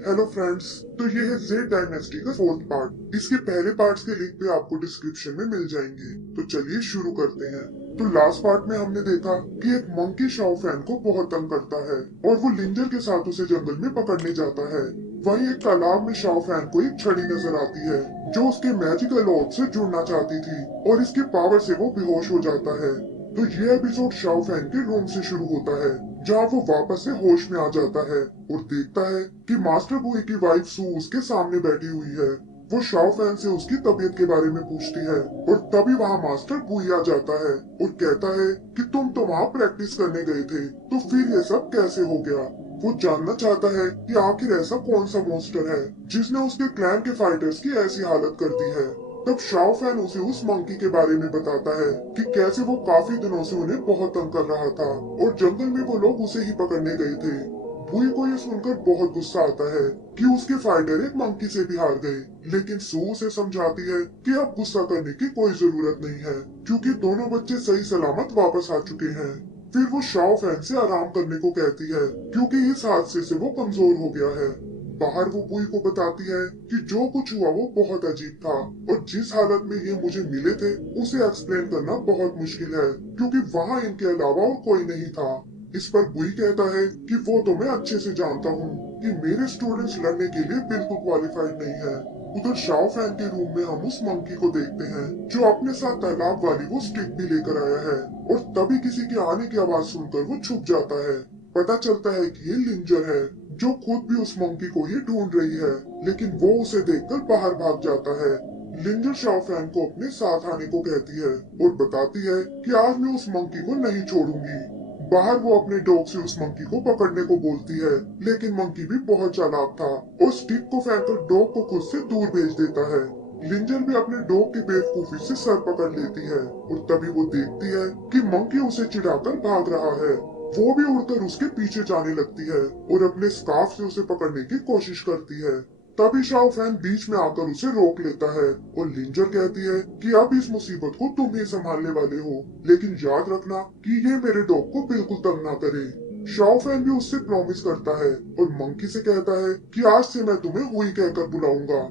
Hello friends. तो ये है जेड डायनेस्टी का फोर्थ पार्ट। इसके पहले पार्ट्स के लिंक भी आपको डिस्क्रिप्शन में मिल जाएंगे। तो चलिए शुरू करते हैं। तो लास्ट पार्ट में हमने देखा कि एक मंकी शाओ फैन को बहुत तंग करता है और वो लिंजर के साथ उसे जंगल में पकड़ने जाता है। वहीं एक तालाब में शाओ फैन को एक छड़ी नजर आती है जो उसके मैजिकल ऑर्ब से जुड़ना चाहती थी और इसके पावर से वो बेहोश हो जाता है। तो ये एपिसोड शाओ फैन के रूम से शुरू होता है जहाँ वो वापस से होश में आ जाता है और देखता है कि मास्टर बुई की वाइफ सू उसके सामने बैठी हुई है। वो शाओ फैन से उसकी तबीयत के बारे में पूछती है और तभी वहाँ मास्टर बुई आ जाता है और कहता है कि तुम तो वहाँ प्रैक्टिस करने गए थे, तो फिर ये सब कैसे हो गया। वो जानना चाहता है कि आखिर ऐसा कौन सा मॉन्स्टर है जिसने उसके क्लैन के फाइटर्स की ऐसी हालत कर दी है। तब शाओ फैन उसे उस मंकी के बारे में बताता है कि कैसे वो काफी दिनों से उन्हें बहुत तंग कर रहा था और जंगल में वो लोग उसे ही पकड़ने गए थे। बुई को ये सुनकर बहुत गुस्सा आता है कि उसके फाइटर एक मंकी से भी हार गए, लेकिन सू उसे समझाती है कि अब गुस्सा करने की कोई जरूरत नहीं है क्योंकि दोनों बच्चे सही सलामत वापस आ चुके हैं। फिर वो शाओ फैन से आराम करने को कहती है क्योंकि इस हादसे से वो कमजोर हो गया है। बाहर वो बुई को बताती है कि जो कुछ हुआ वो बहुत अजीब था और जिस हालत में ये मुझे मिले थे उसे एक्सप्लेन करना बहुत मुश्किल है क्योंकि वहाँ इनके अलावा और कोई नहीं था। इस पर बुई कहता है कि वो तो मैं अच्छे से जानता हूँ कि मेरे स्टूडेंट्स लड़ने के लिए बिल्कुल क्वालिफाइड नहीं है। उधर शाओ फैन के रूम में हम उस मंकी को देखते हैं जो अपने साथ तालाब वाली वो स्टिक भी लेकर आया है और तभी किसी के आने की आवाज सुनकर वो छुप जाता है। पता चलता है कि ये लिंजर है जो खुद भी उस मंकी को ही ढूंढ रही है, लेकिन वो उसे देखकर बाहर भाग जाता है। लिंजर शाओ फैन को अपने साथ आने को कहती है और बताती है कि आज मैं उस मंकी को नहीं छोड़ूंगी। बाहर वो अपने डॉग से उस मंकी को पकड़ने को बोलती है, लेकिन मंकी भी बहुत चालाक था और स्टिक को फेंककर डॉग को खुद से दूर भेज देता है। लिंजर भी अपने डॉग की बेवकूफी से सर पकड़ लेती है और तभी वो देखती है कि मंकी उसे चिढ़ाकर भाग रहा है। वो भी उड़कर उसके पीछे जाने लगती है और अपने स्कार्फ से उसे पकड़ने की कोशिश करती है। तभी शाओ फैन बीच में आकर उसे रोक लेता है और लिंजर कहती है कि अब इस मुसीबत को तुम ही संभालने वाले हो, लेकिन याद रखना कि ये मेरे डॉग को बिल्कुल तंग ना करे। शाओ फैन भी उससे प्रॉमिस करता है और मंकी से कहता है कि आज से मैं तुम्हें हुई कहकर बुलाऊंगा।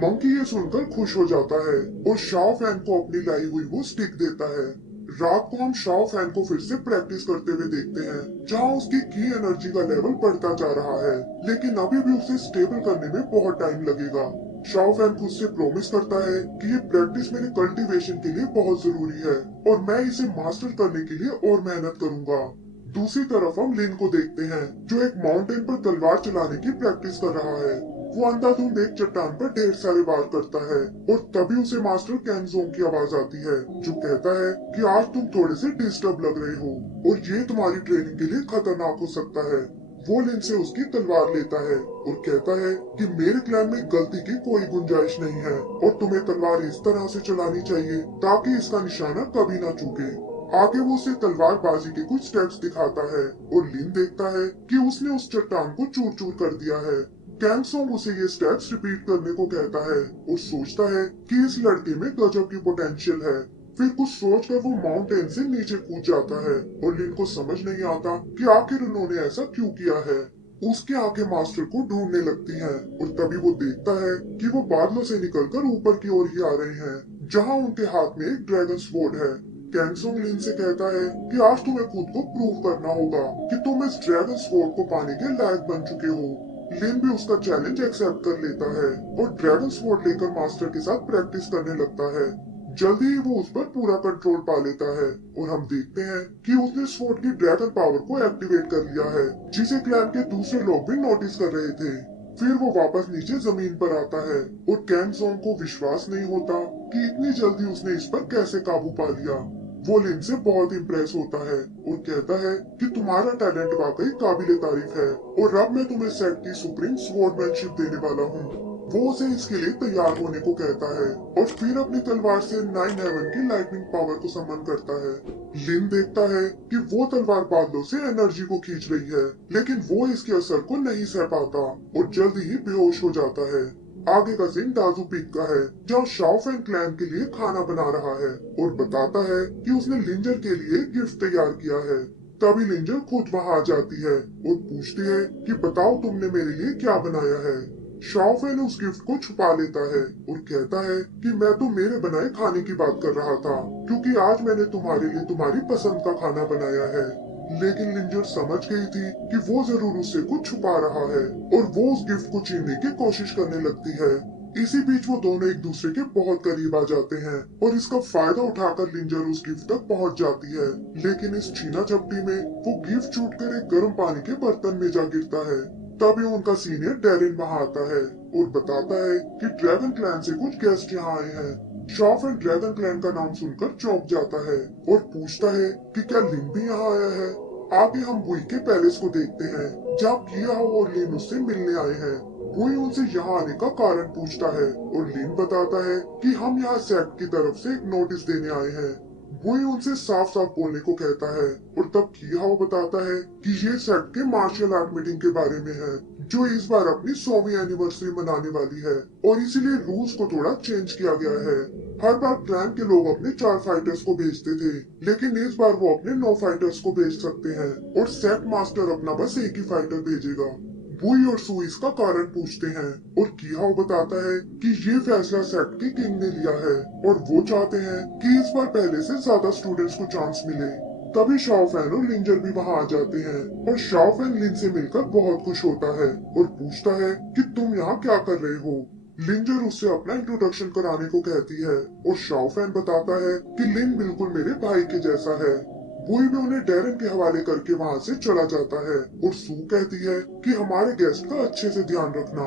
मंकी ये सुनकर खुश हो जाता है और शाओ फैन को अपनी लाई हुई वो स्टिक देता है। रात को हम शाओ फैन को फिर से प्रैक्टिस करते हुए देखते हैं जहां उसकी की एनर्जी का लेवल बढ़ता जा रहा है, लेकिन अभी भी उसे स्टेबल करने में बहुत टाइम लगेगा। शाओ फैन खुद से प्रॉमिस करता है कि ये प्रैक्टिस मेरे कल्टीवेशन के लिए बहुत जरूरी है और मैं इसे मास्टर करने के लिए और मेहनत करूंगा। दूसरी तरफ हम लिन को देखते हैं जो एक माउंटेन पर तलवार चलाने की प्रैक्टिस कर रहा है। वो अंधाधुंध एक चट्टान पर ढेर सारे वार करता है और तभी उसे मास्टर कैनजोंग की आवाज आती है जो कहता है कि आज तुम थोड़े से डिस्टर्ब लग रहे हो और ये तुम्हारी ट्रेनिंग के लिए खतरनाक हो सकता है। वो लिन से उसकी तलवार लेता है और कहता है कि मेरे क्लैन में गलती की कोई गुंजाइश नहीं है और तुम्हें तलवार इस तरह से चलानी चाहिए ताकि इसका निशाना कभी ना चूके। आगे वो उसे तलवारबाजी के कुछ स्टेप्स दिखाता है और लिन देखता है कि उसने उस चट्टान को चूर चूर कर दिया है। कैंगसोंग उसे ये स्टेप्स रिपीट करने को कहता है और सोचता है कि इस लड़के में गजब की पोटेंशियल है। फिर कुछ सोचकर वो माउंटेन से नीचे कूद जाता है और लिन को समझ नहीं आता कि आखिर उन्होंने ऐसा क्यों किया है। उसकी आंखें मास्टर को ढूंढने लगती हैं और तभी वो देखता है कि वो बादलों से निकलकर ऊपर की ओर ही आ रहे हैं जहां उनके हाथ में एक ड्रैगन स्वॉर्ड है। कैंगसोंग लिन से कहता है कि आज तुम्हें खुद को प्रूव करना होगा कि तुम इस ड्रैगन स्वॉर्ड को पाने के लायक बन चुके हो। लिन भी उसका चैलेंज एक्सेप्ट कर लेता है और ड्रैगन स्वॉर्ड लेकर मास्टर के साथ प्रैक्टिस करने लगता है। जल्दी ही वो उस पर पूरा कंट्रोल पा लेता है और हम देखते हैं कि उसने स्वॉर्ड की ड्रैगन पावर को एक्टिवेट कर लिया है जिसे क्लैन के दूसरे लोग भी नोटिस कर रहे थे। फिर वो वापस नीचे जमीन पर आता है और कैंगसोंग को विश्वास नहीं होता कि इतनी जल्दी उसने इस पर कैसे काबू पा लिया। वो लिन से बहुत इम्प्रेस होता है और कहता है कि तुम्हारा टैलेंट वाकई काबिले तारीफ है और अब मैं तुम्हें सेट की सुप्रीम स्वॉर्डमैनशिप देने वाला हूँ। वो उसे इसके लिए तैयार होने को कहता है और फिर अपनी तलवार से 9 हेवन की लाइटनिंग पावर को समन करता है। लिन देखता है कि वो तलवार बादलों से एनर्जी को खींच रही है, लेकिन वो इसके असर को नहीं सह पाता और जल्दी ही बेहोश हो जाता है। आगे का सीन दाजू पीक का है जहाँ शाओ फैन क्लैन के लिए खाना बना रहा है और बताता है कि उसने लिंजर के लिए गिफ्ट तैयार किया है। तभी लिंजर खुद वहाँ आ जाती है और पूछती है कि बताओ तुमने मेरे लिए क्या बनाया है। शाओफेन उस गिफ्ट को छुपा लेता है और कहता है कि मैं तो मेरे बनाए खाने की बात कर रहा था, क्योंकि आज मैंने तुम्हारे लिए तुम्हारी पसंद का खाना बनाया है। लेकिन लिंजर समझ गई थी कि वो जरूर उससे कुछ छुपा रहा है और वो उस गिफ्ट को छीनने की कोशिश करने लगती है। इसी बीच वो दोनों एक दूसरे के बहुत करीब आ जाते हैं और इसका फायदा उठाकर लिंजर उस गिफ्ट तक पहुंच जाती है। लेकिन इस छीना झपटी में वो गिफ्ट छूटकर एक गर्म पानी के बर्तन में जा गिरता है। तभी उनका सीनियर डेरिन वहां आता है और बताता है कि ड्रैगन क्लैन से कुछ गेस्ट यहाँ आए हैं। शॉफेन ड्रैगन क्लैन का नाम सुनकर चौंक जाता है और पूछता है कि क्या लिन भी यहाँ आया है। आगे हम बुई के पैलेस को देखते हैं जहाँ कियाओ और लिन उससे मिलने आए हैं। बुई उनसे यहाँ आने का कारण पूछता है और लिन बताता है कि हम यहाँ सेक्ट की तरफ से एक नोटिस देने आए हैं। बुई उनसे साफ साफ बोलने को कहता है और तब कियाओ बताता है कि ये सेक्ट के मार्शल आर्ट मीटिंग के बारे में है, जो इस बार अपनी 100वीं एनिवर्सरी मनाने वाली है और इसीलिए रूल्स को थोड़ा चेंज किया गया है। हर बार क्लैन के लोग अपने 4 फाइटर्स को भेजते थे, लेकिन इस बार वो अपने 9 फाइटर्स को भेज सकते हैं और सेक्ट मास्टर अपना बस एक ही फाइटर भेजेगा। बुई और सू इसका कारण पूछते हैं और कियाओ बताता है कि ये फैसला सेक्ट के किंग ने लिया है और वो चाहते हैं कि इस बार पहले से ज्यादा स्टूडेंट्स को चांस मिले। तभी शाओफेन और लिंजर भी वहाँ आ जाते हैं और शाओफेन लिन से मिलकर बहुत खुश होता है और पूछता है कि तुम यहाँ क्या कर रहे हो। लिंजर उससे अपना इंट्रोडक्शन कराने को कहती है और शाओफेन बताता है कि लिन बिल्कुल मेरे भाई के जैसा है। बुई भी उन्हें डेरन के हवाले करके वहाँ से चला जाता है और सू कहती है कि हमारे गेस्ट का अच्छे से ध्यान रखना।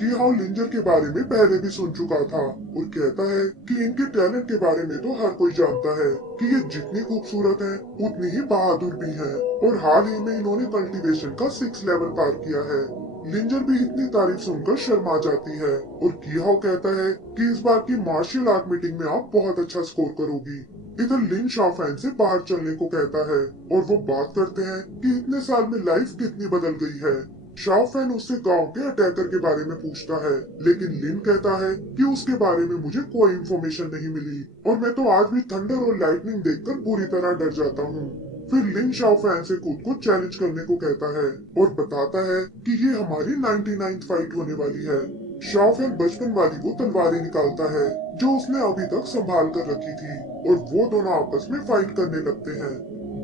कियाओ लिंजर के बारे में पहले भी सुन चुका था और कहता है कि इनके टैलेंट के बारे में तो हर कोई जानता है कि ये जितनी खूबसूरत हैं, उतनी ही बहादुर भी हैं और हाल ही में इन्होंने कल्टीवेशन का 6 लेवल पार किया है। लिंजर भी इतनी तारीफ सुनकर शर्मा जाती है और कियाओ कहता है कि इस बार की मार्शल आर्ट मीटिंग में आप बहुत अच्छा स्कोर करोगी। इधर लिन शाओफेन से बाहर चलने को कहता है और वो बात करते हैं कि इतने साल में लाइफ कितनी बदल गई है। शाओफेन उससे गांव के अटैकर के बारे में पूछता है, लेकिन लिन कहता है कि उसके बारे में मुझे कोई इन्फॉर्मेशन नहीं मिली और मैं तो आज भी थंडर और लाइटनिंग देखकर पूरी तरह डर जाता हूँ। फिर लिन शाओफेन से खुद को चैलेंज करने को कहता है और बताता है कि ये हमारी 99th फाइट होने वाली है। शाओफेन बचपन वाली वो तलवारें निकालता है जो उसने अभी तक संभाल कर रखी थी और वो दोनों आपस में फाइट करने लगते हैं।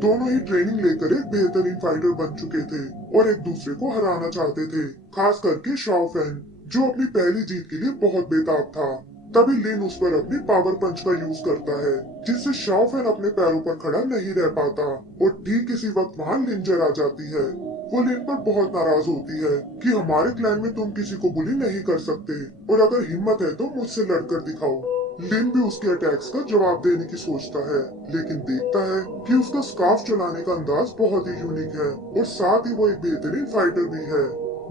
दोनों ही ट्रेनिंग लेकर एक बेहतरीन फाइटर बन चुके थे और एक दूसरे को हराना चाहते थे, खास करके शाओफेन जो अपनी पहली जीत के लिए बहुत बेताब था। तभी लिन उस पर अपनी पावर पंच का यूज करता है, जिससे शाओफेन अपने पैरों पर खड़ा नहीं रह पाता और ठीक इसी वक्त वहाँ लिंजर आ जाती है। वो लिन पर बहुत नाराज होती है कि हमारे क्लैन में तुम किसी को बुली नहीं कर सकते और अगर हिम्मत है तो मुझसे लड़कर दिखाओ। लिन भी उसके अटैक्स का जवाब देने की सोचता है, लेकिन देखता है कि उसका स्कार्फ चलाने का अंदाज बहुत ही यूनिक है और साथ ही वो एक बेहतरीन फाइटर भी है।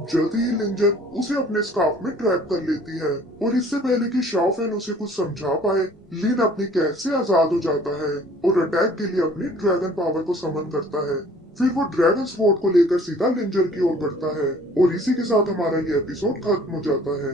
जल्दी ही लिंजर उसे अपने स्कार्फ में ट्रैप कर लेती है और इससे पहले कि शाओफेन उसे कुछ समझा पाए, लिन अपनी कैद से आजाद हो जाता है और अटैक के लिए अपनी ड्रैगन पावर को समन करता है। फिर वो ड्रैगन स्वॉर्ड को लेकर सीधा लिंजर की ओर बढ़ता है और इसी के साथ हमारा ये एपिसोड खत्म हो जाता है।